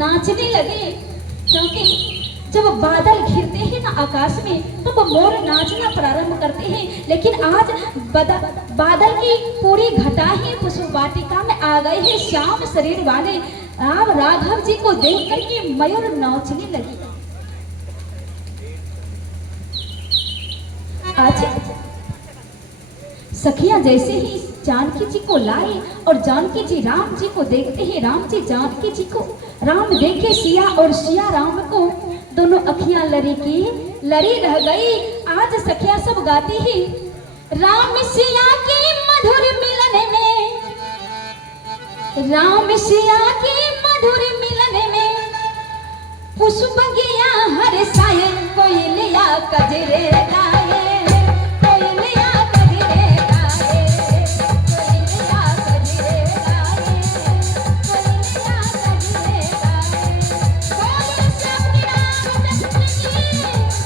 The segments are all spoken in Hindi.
नाचने लगे, क्योंकि जब बादल घिरते हैं ना आकाश में तब तो मोर नाचना प्रारंभ करते हैं। लेकिन आज बादल की पूरी घटाएं पुष्प वाटिका में आ गए हैं श्याम शरीर वाले। आप राघव जी को देख करके मयूर नाचने लगी। आज सखियां जैसे ही जानकी जी को लाए और जानकी जी राम जी को देखते हैं, राम जी जानकी जी को, राम देखे सिया और सिया राम को, दोनों अखियां लड़ी की लड़ी रह गई। आज सखियां सब गाती है, राम सिया के मधुर मिलन में, राम सिया के मधुर मिलन में, पुष्प बगिया हर सायन कोयलिया कजरे गाए, कोयलिया कजरे गाए, कोयलिया कजरे गाए, कोयलिया कजरे गाए, बोलो सब राम कृष्ण की जय हो।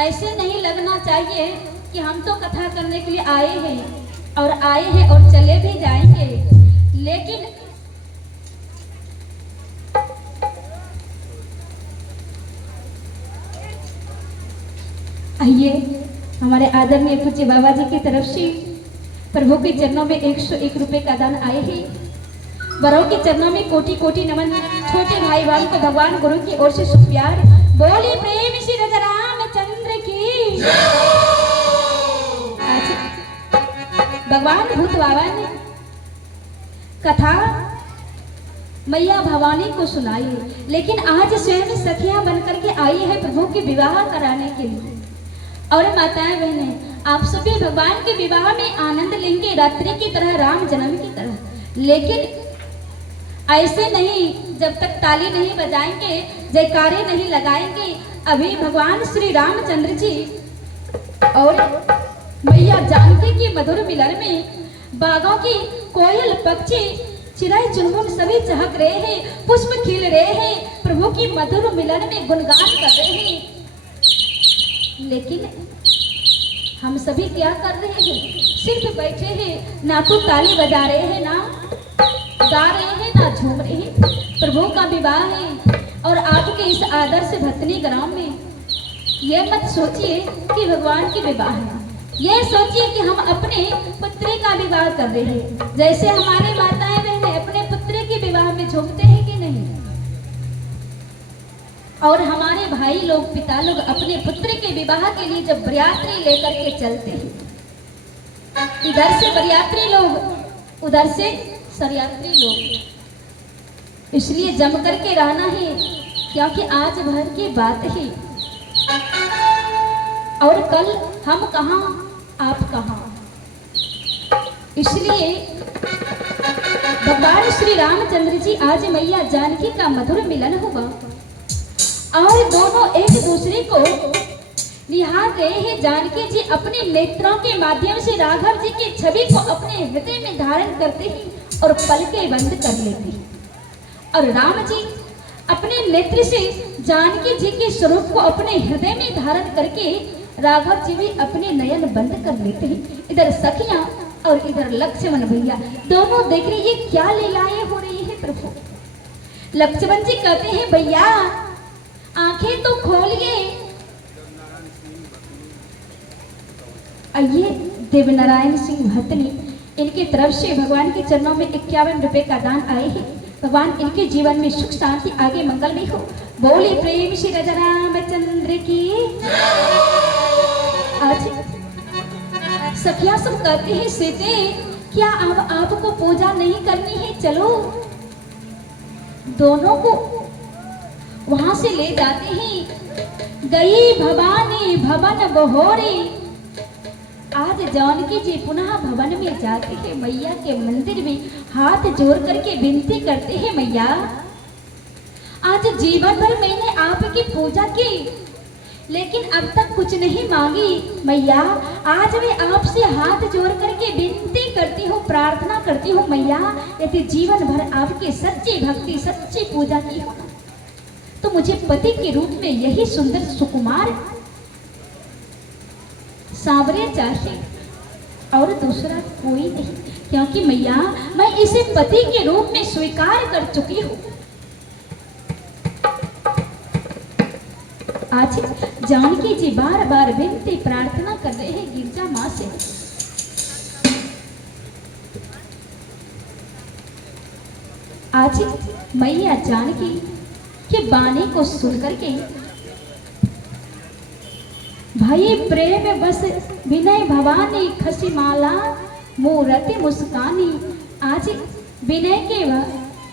ऐसे नहीं लगना चाहिए कि हम तो कथा करने के लिए आए हैं और चले भी जाएंगे, लेकिन आइए हमारे आदरणीय पूज्य बाबा जी की तरफ से प्रभु के चरणों में 101 रुपए का दान आए हैं। बड़ों के चरणों में कोटि कोटि नमन। छोटे भाई बहन को भगवान गुरु की ओर से शुभ प्यार। बोली प्रेम श्री राजा रामचंद्र की। आज भगवान भूत बाबा ने कथा मैया भवानी को सुनाई, लेकिन आज स्वयं सखियां बनकर के आई है प्रभु के विवाह कराने के लिए। और माताएं बहनें, आप सभी भगवान के विवाह में आनंद लेंगे, रात्रि की तरह, राम जन्म की तरह। लेकिन ऐसे नहीं, जब तक ताली नहीं बजाएंगे, जयकारे नहीं लगाएंगे, अभी भगवान श्री रामचंद्र जी और मैया जानकी की मधुर मिलन में बागों की कोयल, पक्षी, चिड़ै चुनमुन सभी चहक रहे हैं, पुष्प खिल रहे हैं, प्रभु की मधुर मिलन में गुणगान कर रहे हैं। लेकिन हम सभी क्या कर रहे हैं? सिर्फ बैठे हैं, ना तो ताली बजा रहे हैं, ना गा रहे हैं, ना झूम रहे हैं। प्रभु का विवाह है और आपके इस आदर्श भतनी ग्राम में ये मत सोचिए कि भगवान की विवाह है, ये सोचिए कि हम अपने पुत्री का विवाह कर रहे हैं। जैसे हमारे माताएं बहनें अपने पुत्री के विवाह में झूमते हैं कि नहीं, और हमारे भाई लोग, पिता लोग अपने पुत्र के विवाह के लिए जब बरियात्री लेकर के चलते हैं, इधर से बरियात्री लोग, उधर से सरियात्री लोग। इसलिए जम करके रहना है, क्योंकि आज भर की बात है और कल हम कहाँ, आप कहाँ। इसलिए भगवान श्री रामचंद्र जी आज मैया जानकी का मधुर मिलन होगा और दोनों एक दूसरे को निहार रहे हैं। जानकी जी अपने नेत्रों के माध्यम से राघव जी की छवि को अपने हृदय में धारण करते हैं और पलकें बंद कर लेते हैं, और राम जी अपने नेत्र से जानकी जी के स्वरूप को अपने हृदय में धारण करके राघव जी भी अपने नयन बंद कर लेते हैं। इधर सखियां और इधर लक्ष्मण भैया दोनों देख रहे ये क्या लीलाएं हो रही है प्रभु। लक्ष्मण जी कहते हैं भैया आंखें तो खोलिए। आइए देवनारायण सिंह भतनी, इनकी तरफ से भगवान के चरणों में 51 रुपए का दान आए हैं। भगवान इनके जीवन में सुख शांति आगे मंगल में हो। बोली प्रेम श्री राजा रामचंद्र की। आज सखिया सब कहते हैं सीते क्या अब आपको पूजा नहीं करनी है, चलो। दोनों को वहां से ले जाते हैं। गई भवानी भवन बहोरी। आज जानकी जी पुनः भवन में जाते हैं, मैया के मंदिर में हाथ जोड़ करके विनती करते हैं मैया आज जीवन भर मैंने आपकी पूजा की, लेकिन अब तक कुछ नहीं मांगी। मैया आज मैं आपसे हाथ जोड़ करके विनती करती हूँ, प्रार्थना करती हूँ मैया यदि जीवन भर आपकी सच्ची भक्ति, सच्ची पूजा की हो तो मुझे पति के रूप में यही सुंदर सुकुमार सांवरे चाहिए और दूसरा कोई नहीं, क्योंकि मैया मैं इसे पति के रूप में स्वीकार कर चुकी हूँ। आज जानकी जी बार बार विनती प्रार्थना कर रहे हैं गिरजा माँ से। आज मैया जानकी के बानी को सुनकर के भाई प्रेम बस विनय भवानी खसी माला मूर्ति मुस्कानी। आज विनय के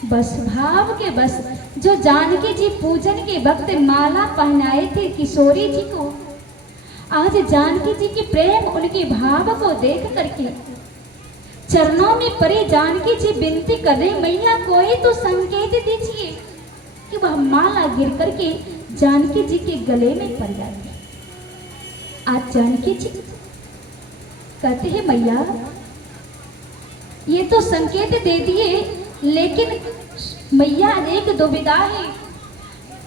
बस, भाव के बस, जो जानकी जी पूजन के वक्त माला पहनाए थे किशोरी जी को, आज जानकी जी के प्रेम, उनके भाव को देख करके चरणों में पड़ी जानकी जी विनती कर रहे मैया कोई तो संकेत दीजिए कि वह माला गिर करके जानकी जी के गले में पड़ जाती। आज जानकी जी कहते हैं मैया ये तो संकेत दे दिए, लेकिन मैया एक दुविधा है।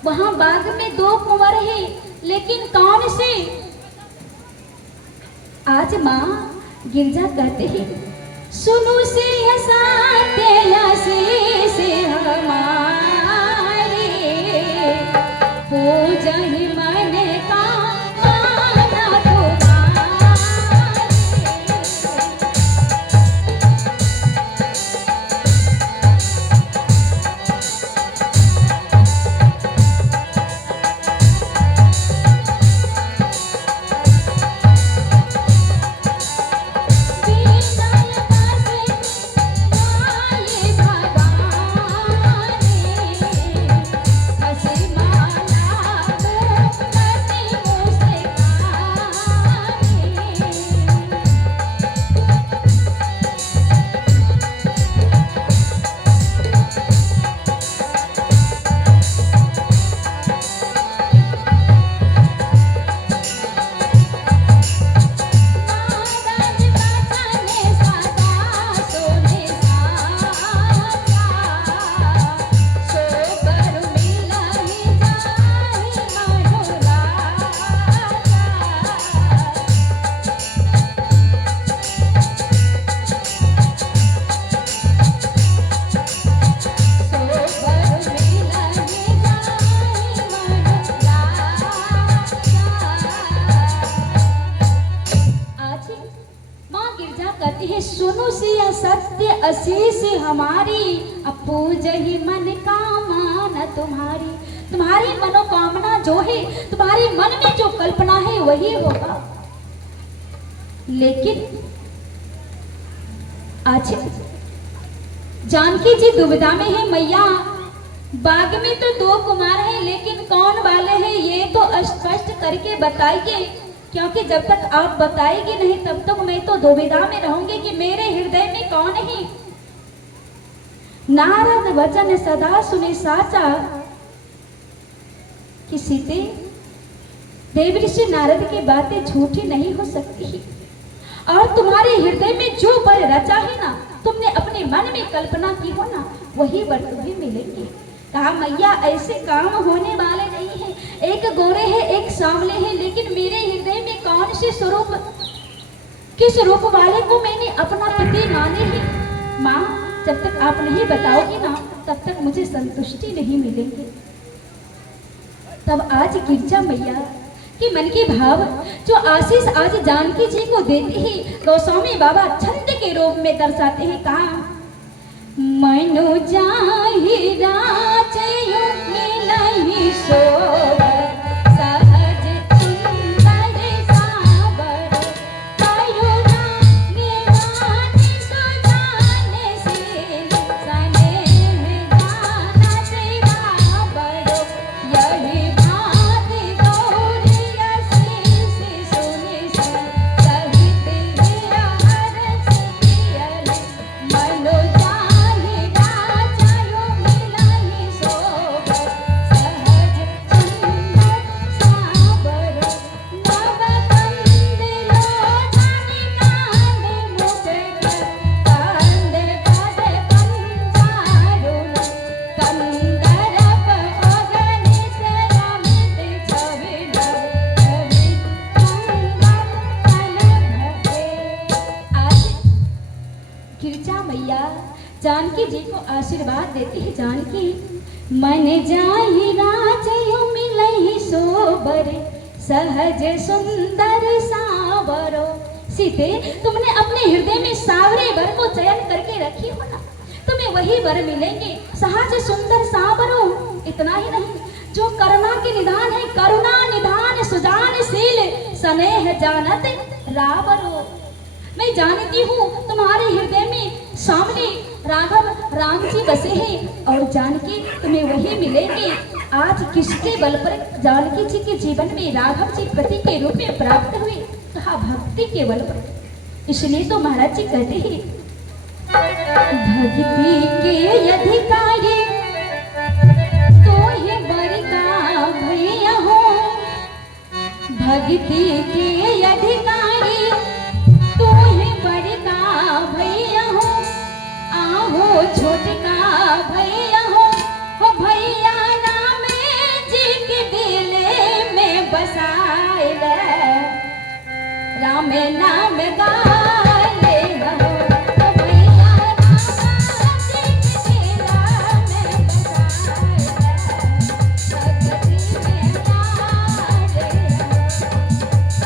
वहां बाग में 2 कुंवर है, लेकिन कौन से आज माँ गिरजा कहते हैं सुनो से से हमारे पूजन मन का माना तुम्हारे। सुनो सिया सत्य असी से हमारी अपूज ही मन कामना तुम्हारी। तुम्हारी मनोकामना जो है, तुम्हारे मन में जो कल्पना है वही होगा। लेकिन आज जानकी जी दुविधा में है मैया। बाग में तो 2 कुमार हैं, लेकिन कौन वाले हैं ये तो स्पष्ट करके बताइए, क्योंकि जब तक आप बताएगी नहीं तब तक मैं तो दुविधा में रहूंगी कि मेरे हृदय में कौन है। नारद वचन सदा सुने साचा कि सीते देव ऋषि नारद की बातें झूठी नहीं हो सकती, और तुम्हारे हृदय में जो वर रचा है ना, तुमने अपने मन में कल्पना की हो ना, वही वर तुम्हें मिलेंगे। कहा मैया ऐसे काम होने वाले नहीं है, एक गोरे है एक सांवले है, लेकिन मेरे हृदय में कौन से स्वरूप, किस रूप वाले को मैंने अपना पति माने है। माँ जब तक आप नहीं बताओगी ना तब तक मुझे संतुष्टि नहीं मिलेगी। तब आज गिरजा मैया कि मन के भाव जो आशीष आज जानकी जी को देते हैं, गोस्वामी बाबा छंद के रूप में दर्शाते हैं। कहा मनु जाहि राचयु मिलहि सोबर, सहज सुंदर साबर, करुणा निधान सुजान शील, स्नेह जानत बाबर, यही भांति गौरी आशीष सुनि सहित हरष पियल, मनु जानकी जी को आशीर्वाद देती है। जानकी मन जाहि राचयु मिलहि सोबर, सहज सुंदर सावरो। सीते तुमने अपने हृदय में सावरे वर को चयन करके रखी हो ना, तुम्हें वही वर मिलेंगे, सहज सुंदर सावरो। इतना ही नहीं, जो करुणा के निधान है, करुणा निधान सुजान शील, स्नेह जानत रावरो। मैं जानती हूँ तुम्हारे हृदय में सामने राघव राम जी बसे हैं, और जानकी तुम्हें वही मिलेंगे। आज किसके बल पर जानकी जी के जीवन में राघव जी पति के रूप में प्राप्त हुए? कहा भक्ति के बल पर। इसलिए तो महाराज जी कहते हैं भक्ति के अधिकारी तो ये बर का भैया हो, भक्ति के अधिकारी तो ये बर का भैया हो, आहो छोटका भैया हो भैया राम जी के दिल में बसाए। राम नाम गाए हो मैया राम जी के खेला में बसाए भक्ति में प्यारे हो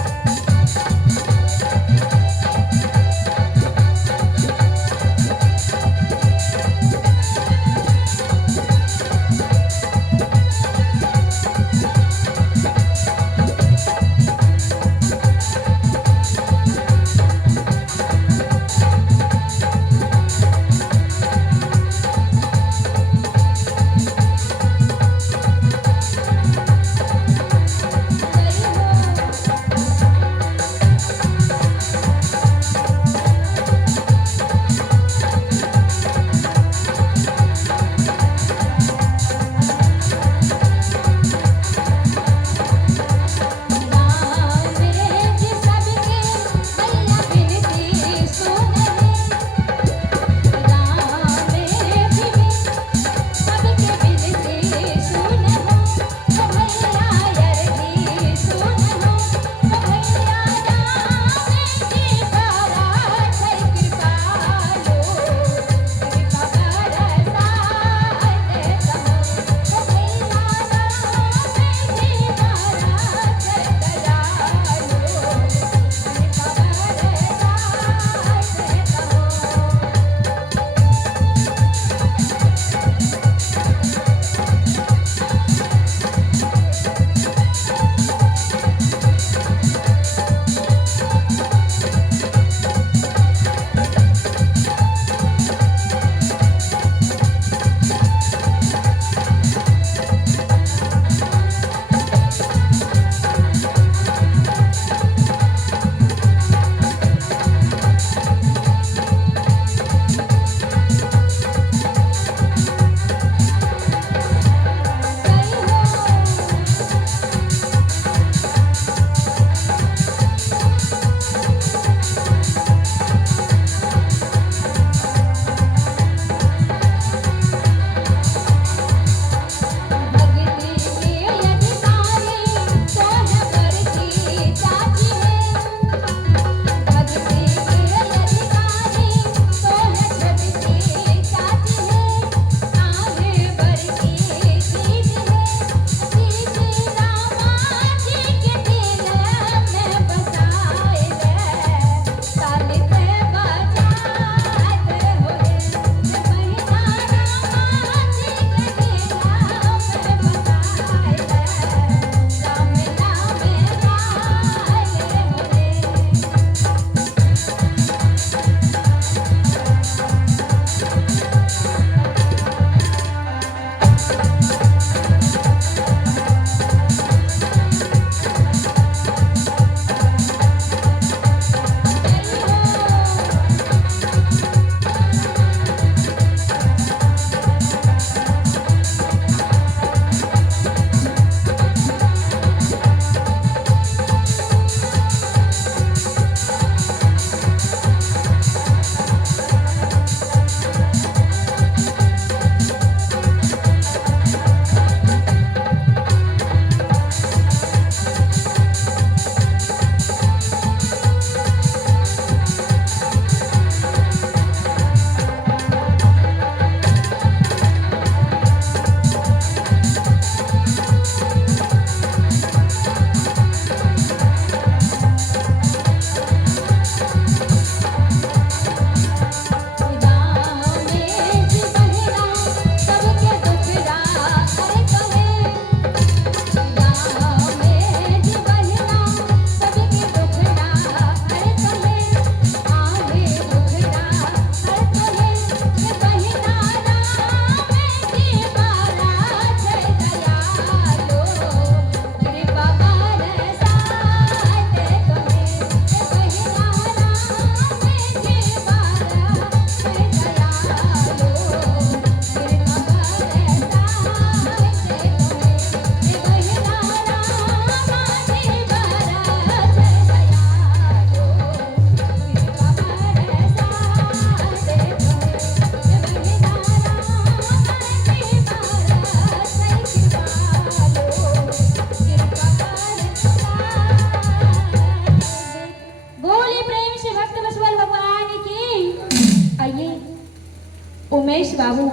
उमेश बाबू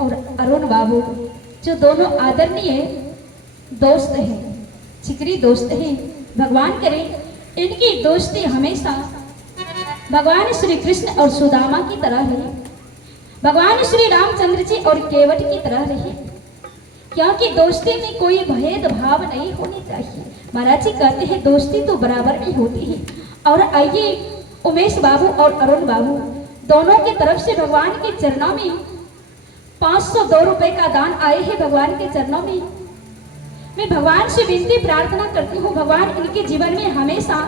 और अरुण बाबू जो दोनों आदरणीय दोस्त हैं, जिगरी दोस्त हैं, भगवान करे इनकी दोस्ती हमेशा भगवान श्री कृष्ण और सुदामा की तरह रही, भगवान श्री रामचंद्र जी और केवट की तरह रही, क्योंकि दोस्ती में कोई भेदभाव नहीं होनी चाहिए। महाराज जी कहते हैं दोस्ती तो बराबर की होती है। और आइए उमेश बाबू और अरुण बाबू दोनों की तरफ से भगवान के चरणों में 502 रुपए का दान आए हैं। भगवान के चरणों में मैं भगवान से विनती प्रार्थना करती हूँ, भगवान इनके जीवन में हमेशा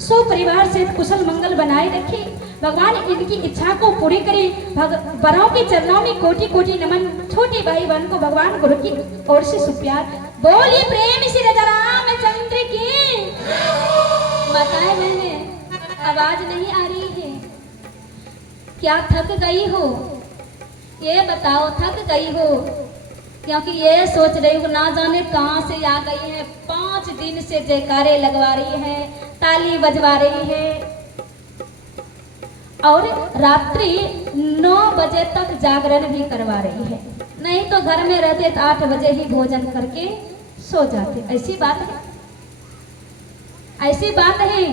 सुपरिवार से कुशल मंगल बनाए रखे, भगवान इनकी इच्छा को पूरी करे। बड़ों के चरणों में कोटि कोटि नमन। छोटे भाई बहन को भगवान गुरु की ओर से सुप्यार बोलिए प्रेम श्री रामचंद्र की। माताएं बहनें आवाज नहीं आ रही है क्या? थक गई हो? ये बताओ थक गई हो? क्योंकि ये सोच रही हूँ ना जाने कहाँ से आ गई है। 5 दिन से जयकारे लगवा रही है, ताली बजवा रही है और रात्रि 9 बजे तक जागरण भी करवा रही है। नहीं तो घर में रहते तो 8 बजे ही भोजन करके सो जाते। ऐसी बात है, ऐसी बात है।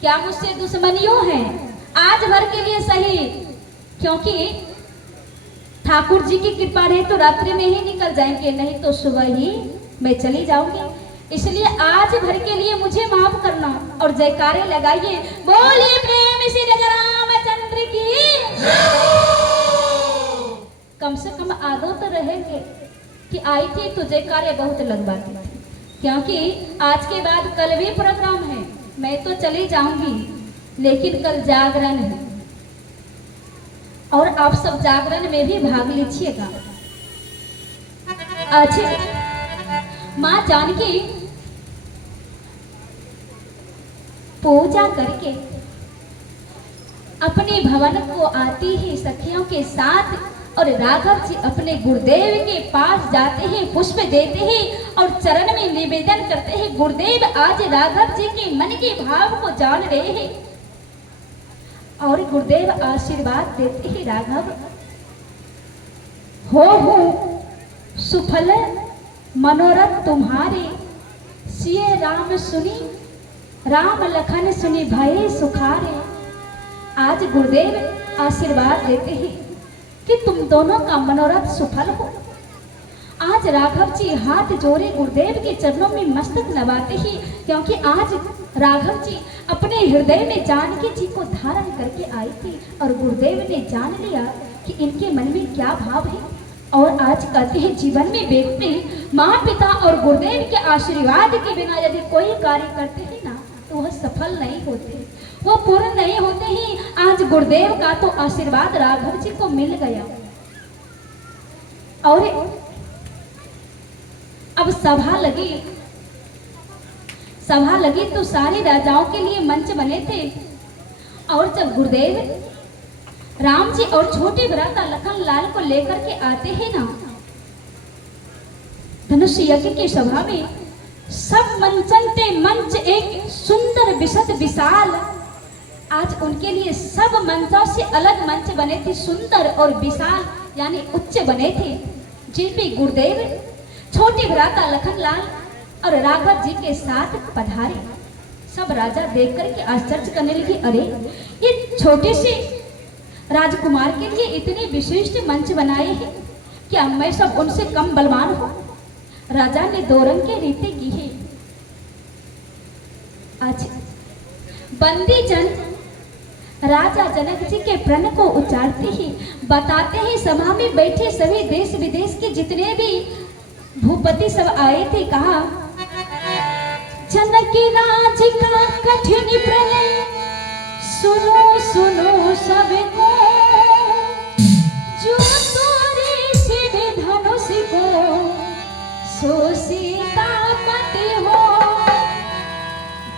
क्या मुझसे दुश्मनियों है? आज भर के लिए सही, क्योंकि ठाकुर जी की कृपा रहे तो रात्रि में ही निकल जाएंगे, नहीं तो सुबह ही मैं चली जाऊंगी। इसलिए आज भर के लिए मुझे माफ करना और जयकारे लगाइए बोलिए प्रेम श्री रामचंद्र की। कम से कम आदो तो रहेंगे कि आई थी तो जयकारे बहुत लगवाती थी, क्योंकि आज के बाद कल भी प्रोग्राम है। मैं तो चली जाऊंगी लेकिन कल जागरण है और आप सब जागरण में भी भाग लीजिएगा। आज माँ जानकी पूजा करके अपने भवन को आती है सखियों के साथ, और राघव जी अपने गुरुदेव के पास जाते हैं, पुष्प देते हैं और चरण में निवेदन करते हैं। गुरुदेव आज राघव जी के मन के भाव को जान रहे हैं और गुरुदेव आशीर्वाद देते हैं। राघव हो सुफल मनोरथ तुम्हारे, सिए राम सुनी राम लखन सुनी भये सुखारे। आज गुरुदेव आशीर्वाद देते हैं कि तुम दोनों का मनोरथ सफल हो। आज राघव जी हाथ जोड़े गुरुदेव के चरणों में मस्तक नवाते ही, क्योंकि आज राघव जी अपने हृदय में जानकी जी को धारण करके आई थी और गुरुदेव ने जान लिया कि इनके मन में क्या भाव है। और आज कहते हैं जीवन में व्यक्ति माँ पिता और गुरुदेव के आशीर्वाद के बिना यदि कोई कार्य करते हैं ना तो वह सफल नहीं होते, वो पूर्ण नहीं होते ही। आज गुरुदेव का तो आशीर्वाद राघव जी को मिल गया। और अब सभा लगी तो सारे राजाओं के लिए मंच बने थे। और जब गुरुदेव राम जी और छोटे भ्राता लखन लाल को लेकर के आते हैं ना धनुष यज्ञ की सभा में, सब मंचनते मंच एक सुंदर विशद विशाल। आज उनके लिए सब मंचों से अलग मंच बने थे, सुंदर और विशाल यानी उच्च बने थे, जिन पे गुरुदेव छोटे भ्राता लखन लाल और राघव जी के साथ पधारे। सब राजा देख कर के आश्चर्य करने लगे, अरे ये छोटे से राजकुमार के लिए इतने विशिष्ट मंच बनाए हैं, क्या मैं सब उनसे कम बलवान हूँ? राजा ने 2 रंग की रीति की है। आज बंदी जन राजा जनक जी के प्रण को उच्चारते ही बताते हैं, सभा में बैठे सभी देश विदेश के जितने भी भूपति सब आए थे। कहा जनक राज का कठिन प्रण सुनो सुनो सबको, जो तोरे से धनुष को सो सीतापति हो।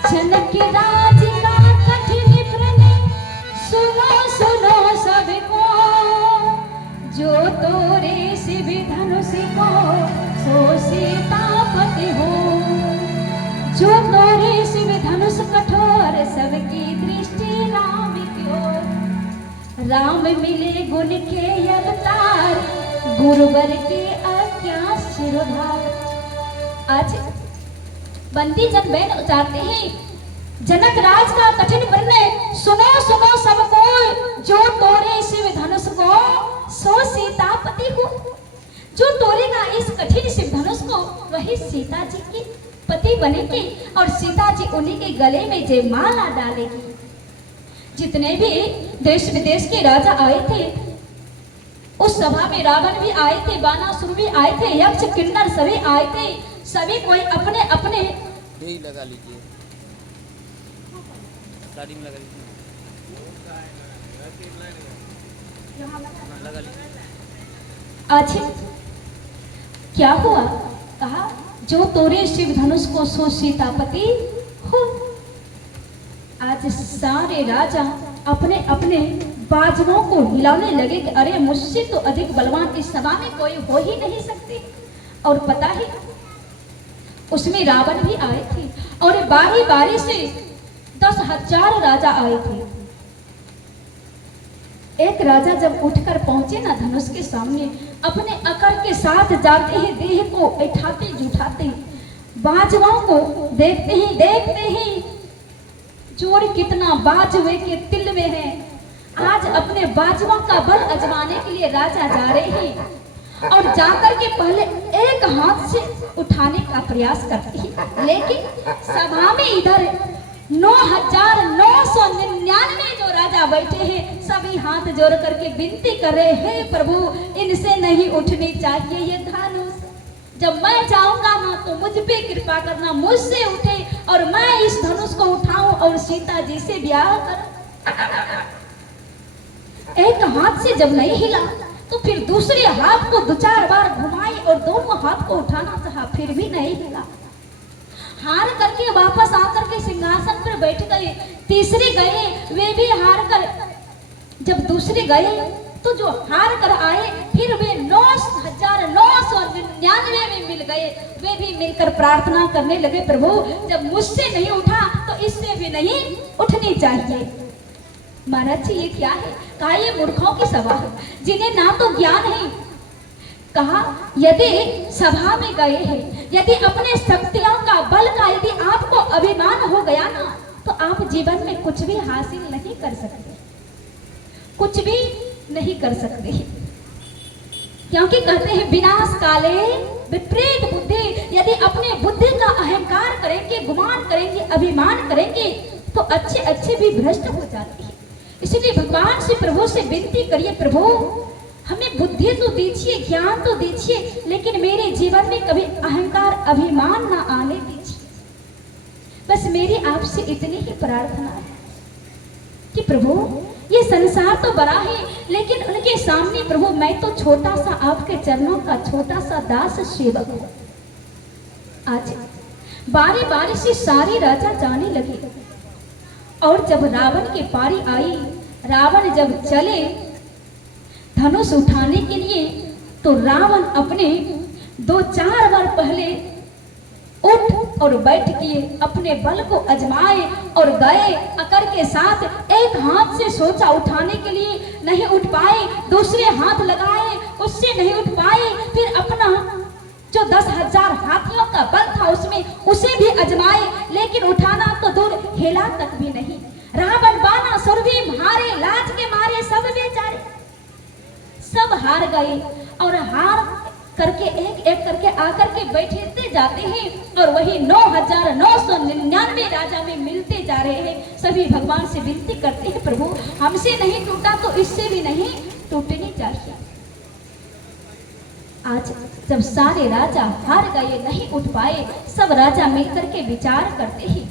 जनक राज का कठिन प्रण सुनो सुनो सबको, जो तोरे से धनुष को सो सीतापति हो। जो तोरे शिव धनुष कठोर सबकी दृष्टि राम की ओर। गुरुवर के आज्ञा शिरोधार। आज बंदी जन बैन उतारते हैं जनक राज का कठिन वर्ण, सुनो सुनो सब कोई, जो तोरे शिव धनुष को सो सीतापति हो। जो तोड़ेगा इस कठिन शिव धनुष को वही सीता जी की पति बनेगी और सीता जी उन्हीं के गले में जयमाला डालेगी। जितने भी देश विदेश के राजा आए थे उस सभा में रावण भी आए थे, बानासुर भी आए थे, यक्ष किन्नर सभी आए थे। सभी कोई अपने अपने लगा लीजिए, दाढ़ी में लगा लीजिए, लगा लीजिए। अच्छा क्या हुआ? कहा जो तोरे शिव धनुष को सो सीतापति हो। आज सारे राजा अपने अपने बाजुओं को हिलाने लगे कि अरे मुझसे तो अधिक बलवान इस सभा में कोई हो ही नहीं सकते। और पता है उसमें रावण भी आए थे और बारी बारी से 10,000 राजा आए थे। एक राजा जब उठकर पहुंचे ना धनुष के सामने, अपने अकर के साथ जाते ही देह को उठाते जुठाते बाजुओं को देखते ही जोर कितना बाजुए के तिल में है। आज अपने बाजुओं का बल आजमाने के लिए राजा जा रहे हैं और जाकर के पहले एक हाथ से उठाने का प्रयास करते हैं, लेकिन सभा में इधर 9,999 जो राजा बैठे हैं सभी हाथ जोड़ करके विनती कर रहे हैं, प्रभु इनसे नहीं उठनी चाहिए ये धनुष। जब मैं जाऊंगा ना तो मुझ पे कृपा करना, मुझसे उठे और मैं इस धनुष को उठाऊं और सीता जी से ब्याह करूं। एक हाथ से जब नहीं हिला तो फिर दूसरे हाथ को 2-4 बार घुमाई और दोनों हाथ को उठाना चाहा, फिर भी नहीं हिला। हार करके वापस आकर के सिंहासन पर बैठ गए। तीसरे गए वे भी हार कर, जब दूसरे गए तो जो हार कर आए फिर वे 9,999 में मिल गए। वे भी मिलकर प्रार्थना करने लगे, प्रभु जब मुझसे नहीं उठा तो इससे भी नहीं उठनी चाहिए। महाराज जी ये क्या है? कहा ये मूर्खों की सभा है जिन्हें ना तो ज्ञान है। कहा यदि सभा में गए हैं, यदि अपने शक्तियों का बल का यदि आपको अभिमान हो गया ना तो आप जीवन में कुछ भी हासिल नहीं कर सकते, कुछ भी नहीं कर सकते। क्योंकि कहते हैं विनाश काले विपरीत बुद्धि। यदि अपने बुद्धि का अहंकार करेंगे, गुमान करेंगे, अभिमान करेंगे तो अच्छे अच्छे भी भ्रष्ट हो जाते हैं। इसलिए भगवान से प्रभु से विनती करिए, प्रभु हमें बुद्धि तो दीजिए, ज्ञान तो दीजिए, लेकिन मेरे जीवन में कभी अहंकार अभिमान ना आने दीजिए। बस मेरी आपसे इतनी ही प्रार्थना है कि प्रभु ये संसार तो बड़ा है लेकिन उनके सामने प्रभु मैं तो छोटा सा आपके चरणों का छोटा सा दास सेवक हूं। आज बारी बारी से सारे राजा जाने लगे और जब रावण की पारी आई, रावण जब चले धनुष उठाने के लिए तो रावण अपने 2-4 बार पहले उठ और बैठ किए, अपने बल को आजमाए और गए अकर के साथ। एक हाथ से सोचा उठाने के लिए, नहीं उठ पाए, दूसरे हाथ लगाए उससे नहीं उठ पाए, फिर अपना जो 10,000 हाथियों का बल था उसमें उसे भी आजमाए, लेकिन उठाना तो दूर हिला तक भी नहीं। रावण बानासुर भी हारे, लाज के मारे सब बेचारे सब हार गए और हार करके एक एक करके आकर के बैठते जाते हैं और वही 9,999 राजा में मिलते जा रहे हैं। सभी भगवान से विनती करते हैं, प्रभु हमसे नहीं टूटा तो इससे भी नहीं टूटनी चाहिए। आज जब सारे राजा हार गए, नहीं उठ पाए, सब राजा मिलकर के विचार करते हैं।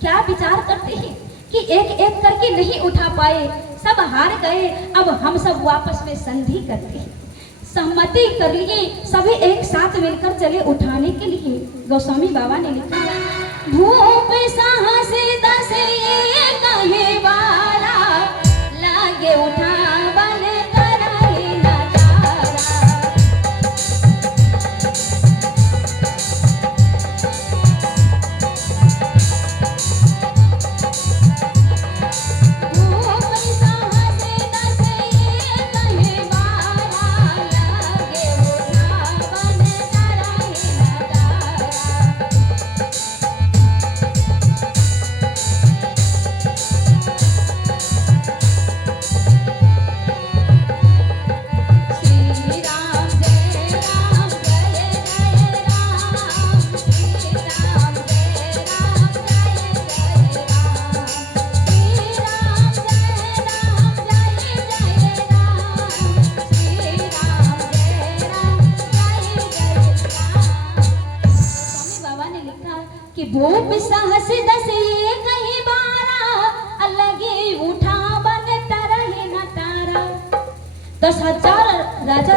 क्या विचार करते हैं कि एक एक करके नहीं उठा पाए, सब हार गए, अब हम सब आपस में संधि करते हैं, सहमति कर लिए, सभी एक साथ मिलकर चले उठाने के लिए। गोस्वामी बाबा ने लिखा, भूप साहस दस ये कहे वाला, लागे उठावन कराई नजारा। भूप साहस दस ये कहे वाला, लागे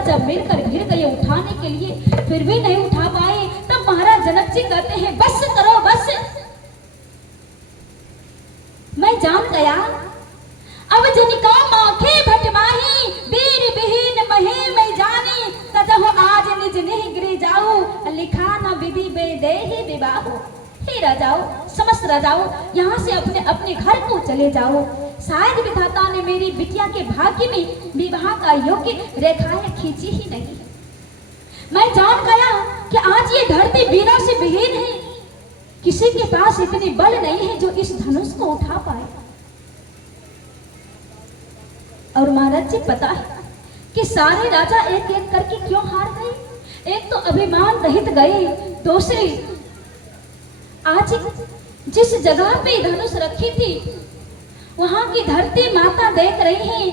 जब मिलकर भिड़ गए उठाने के लिए, फिर भी नहीं उठा पाए, तब महाराज जनक जी कहते हैं बस करो बस, मैं जान गया अब जनिका माखे भटमाही, वीर विहीन महे मैं जानी, तजहो आज निज नहीं गिरे जाओ, लिखा न विधि बेदेहि विवाहो। हे राजाओ, समस्त राजाओं, यहाँ से अपने अपने घर को चले जाओ, शायद विधाता ने मेरी बिटिया के भाग्य में विवाह का योग्य रेखाएं खींची ही नहीं। मैं जान गया कि आज ये धरती वीरों से विहीन है, किसी के पास इतनी बल नहीं है जो इस धनुष को उठा पाए। और महाराज जी पता है कि सारे राजा एक एक करके क्यों हार गए। एक तो अभिमान रहित गए, दूसरे आज जिस जगह पे धनुष रखी थी वहां की धरती माता देख रही है,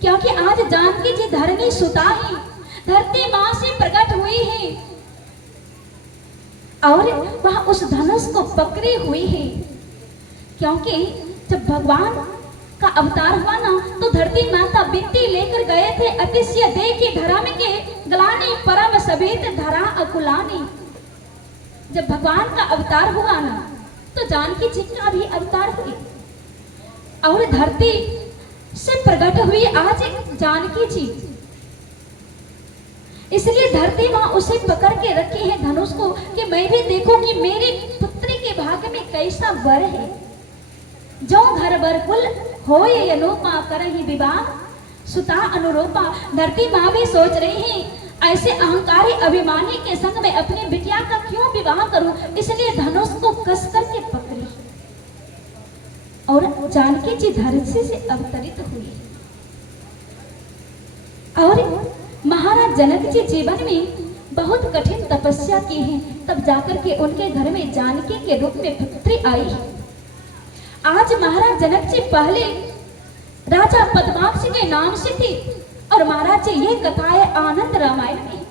क्योंकि आज जानकी जी धरनी सुता है, धरती मां से प्रकट हुई है और वह उस धनुष को पकड़ी हुई है। क्योंकि जब भगवान का अवतार हुआ ना, तो धरती माता बिट्टी लेकर गए थे, अतिशय देखी धर्म के गलानी, परम सभेत धरा अकुलानी। जब भगवान का अवतार हुआ ना, तो जानकी जी का भी अवतार हुई और धरती से प्रकट हुई आज जानकी जी। इसलिए धरती मां उसे पकड़ के रखी है धनुष को, कि मैं भी देखूं कि मेरी पुत्री के भाग्य में कैसा वर है। जो घर बर कुल होए अनुपमा करहि विवाह, सुता अनुरूपा। धरती मां भी सोच रही है, ऐसे अहंकारी अभिमानी के संग में अपनी बिटिया का क्यों विवाह करूं, इसलिए धनुष को कस करके पकड़ी और जानकी जी धरती से अवतरित हुई। और महाराज जनक जी जीवन में बहुत कठिन तपस्या की है, तब जाकर के उनके घर में जानकी के रूप में पुत्री आई। आज महाराज जनक जी पहले राजा पद्माक्ष के नाम से थे, और महाराज जी ये कथा है आनंद रामायण में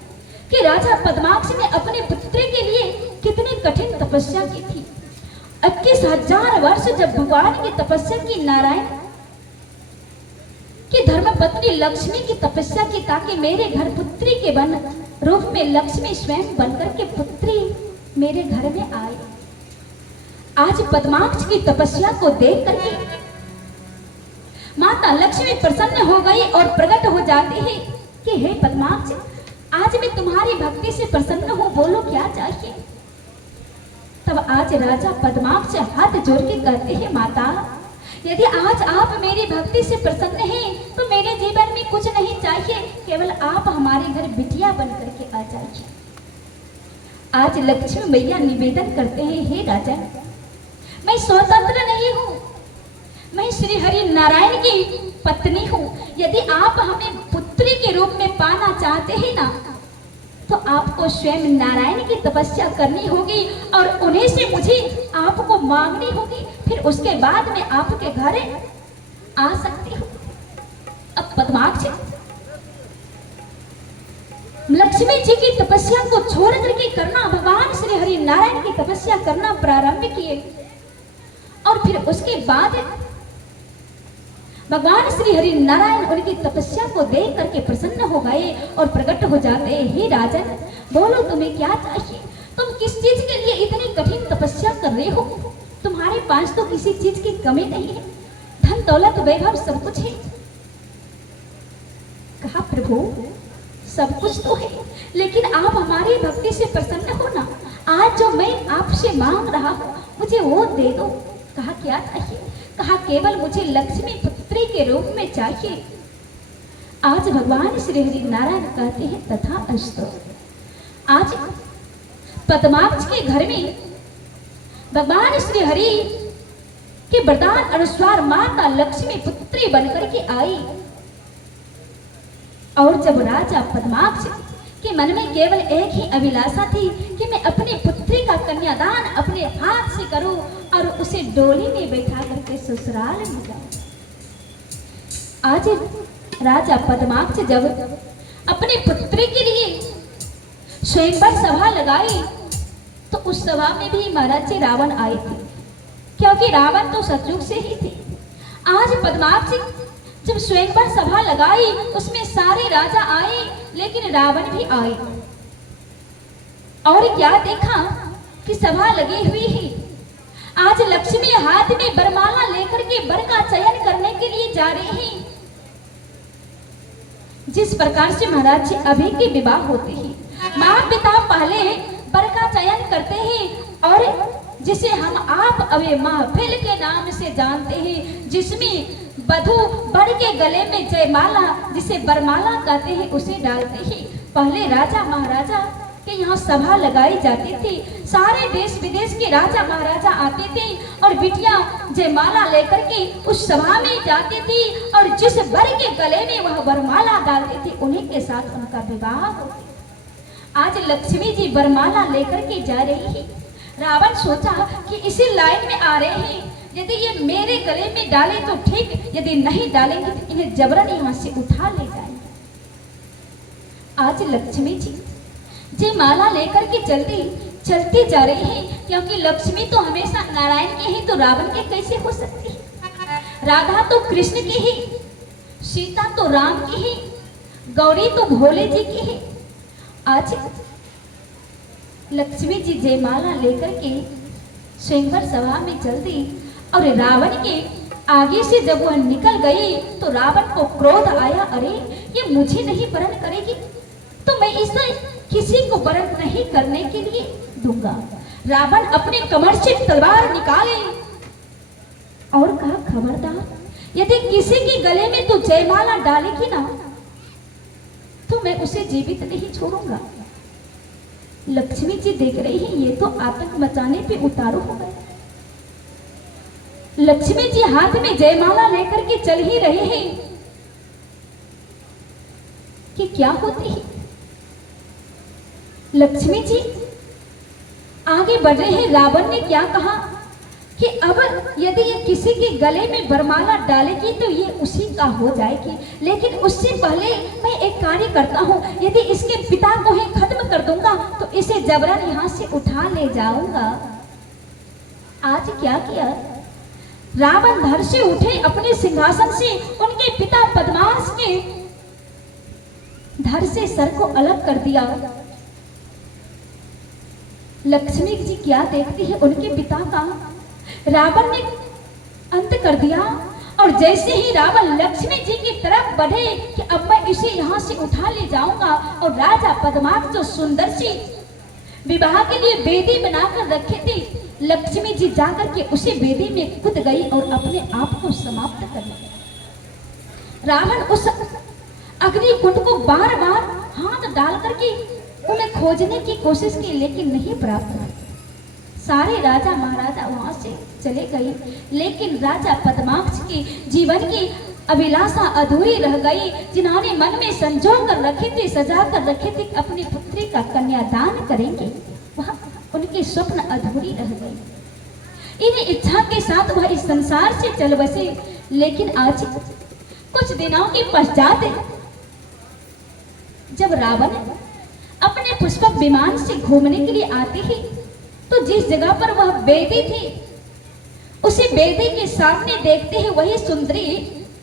कि राजा पद्माक्ष ने अपने पुत्री के लिए कितनी कठिन तपस्या की थी। 21,000 वर्ष जब भगवान की तपस्या की, नारायण की धर्मपत्नी लक्ष्मी की तपस्या की, ताकि मेरे घर पुत्री के बन रूप में लक्ष्मी स्वयं बनकर के पुत्री मेरे घर में आए। आज पद्माक्ष की तपस्या को देख करके माता लक्ष्मी प्रसन्न हो गई और प्रकट हो जाती है कि हे पद्माक्ष, आज मैं तुम्हारी भक्ति से प्रसन्न हूं, बोलो क्या चाहिए। तब आज राजा पद्माक्ष हाथ जोड़ के कहते हैं, माता यदि आज आप मेरी भक्ति से प्रसन्न हैं तो मेरे जीवन में कुछ नहीं चाहिए, केवल आप हमारे घर बिटिया बन करके आ जाइए। आज लक्ष्मी मैया निवेदन करते हैं, हे राजा, मैं स्वतंत्र नहीं हूं, मैं श्री हरि नारायण की पत्नी हूं। यदि आप हमें पुत्री के रूप में पाना चाहते हैं ना, तो आपको स्वयं नारायण की तपस्या करनी होगी और उन्हीं से मुझे आपको मांगनी होगी, फिर उसके बाद मैं आपके घर आ सकती हूँ। अब पद्माक्ष लक्ष्मी जी की तपस्या को छोड़ करके करना, भगवान श्री हरि नारायण की तपस्या करना प्रारंभ किए। और फिर उसके बाद भगवान श्री हरि नारायण उनकी तपस्या को देख करके प्रसन्न हो गए और प्रकट हो जाते, हे राजन, बोलो तुम्हें क्या चाहिए, तुम किस चीज के लिए इतनी कठिन तपस्या कर रहे हो, तुम्हारे पास तो किसी चीज की कमी नहीं है, धन दौलत वैभव सब कुछ है। कहा, प्रभु सब कुछ तो है, लेकिन आप हमारी भक्ति से प्रसन्न हो ना, आज जो मैं आपसे मांग रहा हूं मुझे वो दे दो। कहा, क्या चाहिए। कहा, केवल मुझे लक्ष्मी पुत्री के रूप में चाहिए। आज भगवान श्री हरि नारायण कहते हैं, तथा अस्तु। आज पद्माक्ष के घर में भगवान श्री हरि के वरदान अनुसार माता लक्ष्मी पुत्री बनकर के आई। और जब राजा पद्माक्ष के मन में केवल एक ही अभिलाषा थी कि मैं अपनी पुत्री का कन्यादान अपने हाथ से करूं और उसे डोली में बैठा करके ससुराल में जाऊं। आज राजा पद्माक्ष जब अपनी पुत्री के लिए स्वयंवर सभा लगाई, तो उस सभा में भी महाराज जी रावण आए थे, क्योंकि रावण तो सतयुग से ही थे। आज पद्माक्ष जब स्वयंवर सभा लगाई उसमें सारे राजा आए, लेकिन रावण भी आए। और क्या देखा कि सभा लगी हुई है। आज लक्ष्मी हाथ में वरमाला लेकर के वर का चयन करने के लिए जा रही हैं। जिस प्रकार से महाराज जी अभी के विवाह होते हैं, माँ पिता पहले वर का चयन करते हैं, और जिसे हम आप अवे महफिल के नाम से जानते हैं, जिसमें वधू वर के गले में जयमाला, जिसे वरमाला कहते हैं, उसे डालते हैं। पहले राजा महाराजा के यहाँ सभा लगाई जाती थी। सारे देश विदेश के राजा महाराजा आते थे और बिटिया जयमाला लेकर के उस सभा में जाती थी, और जिस वर के गले में वह वरमाला डालती थी उन्हीं के साथ उनका विवाह होता। आज लक्ष्मी जी वरमाला लेकर के जा रही है। रावण सोचा कि इसी लाइन में आ रहे हैं, यदि ये मेरे गले में डाले तो ठीक, यदि नहीं डालेंगे तो इन्हें जबरन यहाँ से उठा ले जाएंगे। आज लक्ष्मी जी जयमाला लेकर के चलती जा रही है, क्योंकि लक्ष्मी तो हमेशा नारायण की है, तो रावण के कैसे हो सकती है। राधा तो कृष्ण की है, सीता तो राम की है, गौरी तो भोले जी की है। आज लक्ष्मी जी जयमाला लेकर के स्वयंवर सभा में चल दी, और रावण के आगे से जब वह निकल गई तो रावण को क्रोध आया, अरे ये मुझे नहीं वरण करेगी तो मैं इसे किसी को वरण नहीं करने के लिए दूंगा। रावण अपने कमर से तलवार निकाले और कहा, खबरदार, यदि किसी के गले में तू जयमाला डालेगी ना तो मैं उसे जीवित नहीं छोड़ूंगा। लक्ष्मी जी देख रही है, ये तो आतंक मचाने पे उतारू हो गए। लक्ष्मी जी हाथ में जयमाला लेकर के चल ही रहे हैं कि क्या होती है। लक्ष्मी जी आगे बढ़ रहे हैं। रावण ने क्या कहा कि अब यदि ये किसी के गले में वरमाला डालेगी तो ये उसी का हो जाएगी, लेकिन उससे पहले मैं एक कार्य करता हूँ, यदि इसके पिता को ही खत्म कर दूंगा तो इसे जबरन यहाँ से उठा ले जाऊंगा। आज क्या किया, रावण धड़ से उठे अपने सिंहासन से, उनके पिता पद्मास के धड़ से सर को अलग कर दिया। लक्ष्मी जी क्या देखती है, उनके पिता का रावण ने अंत कर दिया। और जैसे ही रावण लक्ष्मी जी की तरफ बढ़े कि अब मैं इसे यहाँ से उठा ले जाऊंगा, और राजा पद्माक्ष जो सुंदर सी विवाह के लिए वेदी बनाकर रखे थे, लक्ष्मी जी जाकर के उसे वेदी में कूद गई और अपने आप को समाप्त कर लिया। रावण उस अग्निकुंड को बार बार हाथ डाल करके उन्हें खोजने की कोशिश की, लेकिन नहीं प्राप्त हुआ। सारे राजा महाराजा वहां से चले गए, लेकिन राजा पद्माक्ष के जीवन की अभिलाषा अधूरी रह गई, जिन्होंने मन में संजो कर रखे थे, सजा कर रखे थे अपनी पुत्री का कन्यादान करेंगे, वह उनके स्वप्न अधूरी रह गई। इन इच्छा के साथ वह इस संसार से चल बसे। लेकिन आज कुछ दिनों के पश्चात जब रावण अपने पुष्पक विमान से घूमने के लिए आते ही, तो जिस जगह पर वह वेदी थी, उसी वेदी के सामने देखते ही वही सुंदरी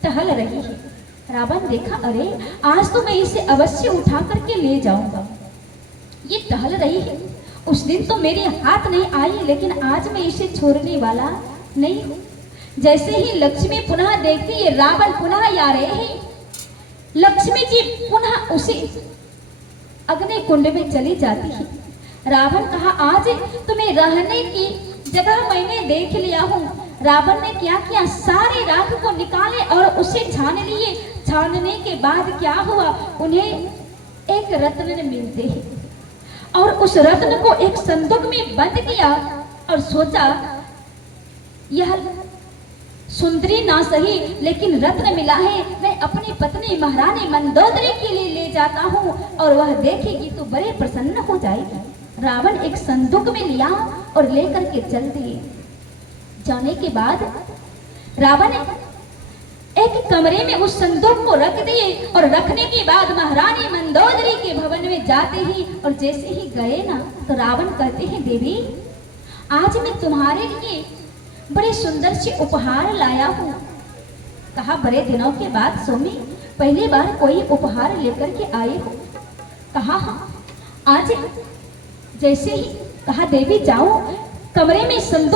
टहल रही है। रावण देखा, अरे आज तो मैं इसे अवश्य उठा करके ले जाऊंगा, ये टहल रही है। उस दिन तो मेरे हाथ नहीं आई, लेकिन आज मैं इसे छोड़ने वाला नहीं हूं। जैसे ही लक्ष्मी पुनः देखती है, रावण पुनः आ रहे हैं, लक्ष्मी जी पुनः उसी अग्नि कुंड में चली जाती है। रावण कहा, आज तुम्हें रहने की जगह मैंने देख लिया हूँ। रावण ने क्या किया, सारे राख को निकाले और उसे छान लिए। छानने के बाद क्या हुआ, उन्हें एक रत्न मिलते हैं, और उस रत्न को एक संदूक में बंद किया और सोचा, यह सुंदरी ना सही लेकिन रत्न मिला है, मैं अपनी पत्नी महारानी मंदोदरी के लिए ले जाता हूँ, और वह देखेगी तो बड़े प्रसन्न हो जाएगी। रावण एक संदूक में लिया और लेकर के चल दिए। जाने के बाद रावण एक कमरे में उस संदूक को रख दिए, और रखने के बाद महारानी मंदोदरी के भवन में जाते ही और जैसे ही गए ना, तो रावण कहते हैं, देवी आज मैं तुम्हारे लिए बड़े सुंदर से उपहार लाया हूँ। कहा बड़े दिनों के बाद सोमी पहली बार कोई उपहार लेकर के आए हो? कहा हाँ आज। जैसे ही कहा देवी जाओ कमरे में संदूक